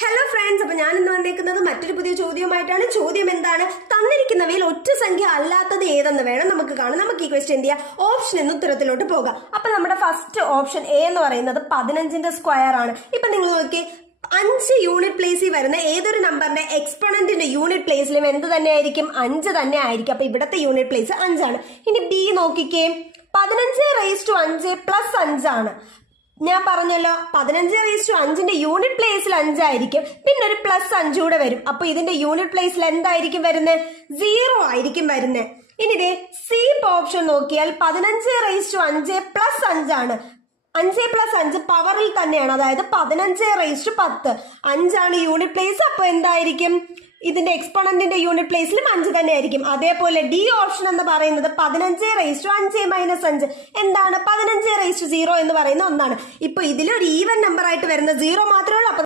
Hello friends, അപ്പൊ ഞാൻ ഇന്ന് വന്നേക്കുന്നത് മറ്റൊരു പുതിയ ചോദ്യവുമായിട്ടാണ്. ചോദ്യം എന്താണ്? തന്നിരിക്കുന്നവയിൽ ഒറ്റ സംഖ്യ അല്ലാത്തത് ഏതെന്ന് വേണം നമുക്ക് കാണാം. നമുക്ക് ഈ ക്വസ്റ്റ്യൻ എന്ത് ചെയ്യാം? ഓപ്ഷൻ എന്ന് ഉത്തരത്തിലോട്ട് പോകാം. അപ്പൊ നമ്മുടെ ഫസ്റ്റ് ഓപ്ഷൻ എ എന്ന് പറയുന്നത് 15ന്റെ സ്ക്വയർ ആണ്. ഇപ്പൊ നിങ്ങൾ നോക്കി, 5 യൂണിറ്റ് പ്ലേസിൽ വരുന്ന ഏതൊരു നമ്പറിന്റെ എക്സ്പോണന്റിന്റെ യൂണിറ്റ് പ്ലേസിലും എന്ത് തന്നെ ആയിരിക്കും? 5 തന്നെ ആയിരിക്കും. അപ്പൊ ഇവിടത്തെ യൂണിറ്റ് പ്ലേസ് 5 ആണ്. ഇനി ബി നോക്കിക്കേ, 15⁻5 പ്ലസ് 5 ആണ്. ഞാൻ പറഞ്ഞല്ലോ, 15⁻5ന്റെ യൂണിറ്റ് പ്ലേസിൽ 5 ആയിരിക്കും. പിന്നെ ഒരു പ്ലസ് 5 കൂടെ വരും. അപ്പൊ ഇതിന്റെ യൂണിറ്റ് പ്ലേസിൽ എന്തായിരിക്കും വരുന്നത്? 0 ആയിരിക്കും വരുന്നത്. ഇനി ഇതേ സി ഓപ്ഷൻ നോക്കിയാൽ 15⁻5 പ്ലസ് 5 ആണ്. 5 പ്ലസ് 5 പവറിൽ തന്നെയാണ്, അതായത് 15⁻10. 5 യൂണിറ്റ് പ്ലേസ്. അപ്പൊ എന്തായിരിക്കും? ഇതിന്റെ എക്സ്പോണന്റിന്റെ യൂണിറ്റ് പ്ലേസിലും 5 തന്നെ ആയിരിക്കും. അതേപോലെ ഡി ഓപ്ഷൻ എന്ന് പറയുന്നത് 15⁻5 എന്താണ്? 15⁻0 എന്ന് പറയുന്ന ഒന്നാണ്. ഇപ്പൊ ഇതിലൊരു ഈവൻ നമ്പർ ആയിട്ട് വരുന്ന 0 മാത്രമേ ഉള്ളൂ.